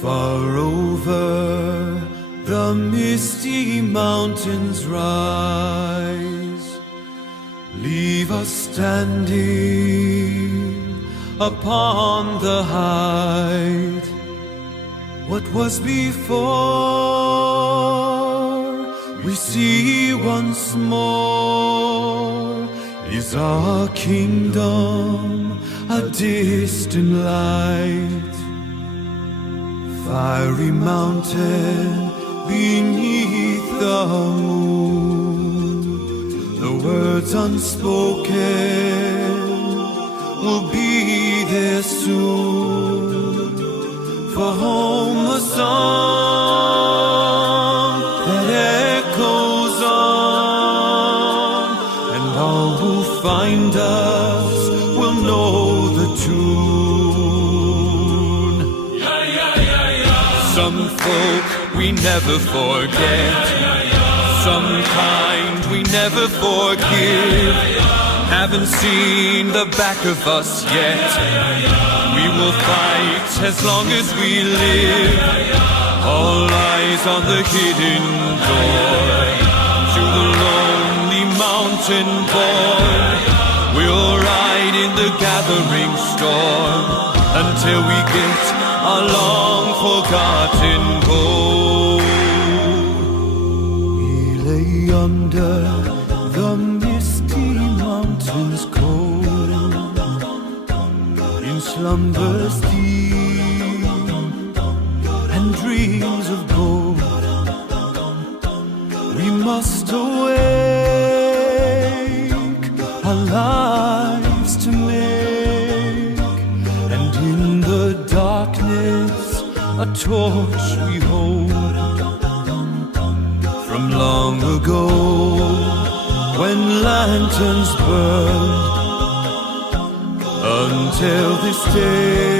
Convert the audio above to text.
Far over the misty mountains rise, leave us standing upon the height. What was before we see once more is our kingdom, a distant light. Fiery mountain beneath the moon, the words unspoken will be there soon. For home a song that echoes on, and all who find us will know the tune. Some folk we never forget, some kind we never forgive. Haven't seen the back of us yet. We will fight as long as we live. All eyes on the hidden door. To the lonely mountain boy, we'll ride in the gathering storm until we get our long forgotten goal. We lay under the misty mountains cold, in slumbers deep and dreams of gold. We must awake, our lives to make, and in the darkness a torch we hold from long ago, when lanterns burned, until this day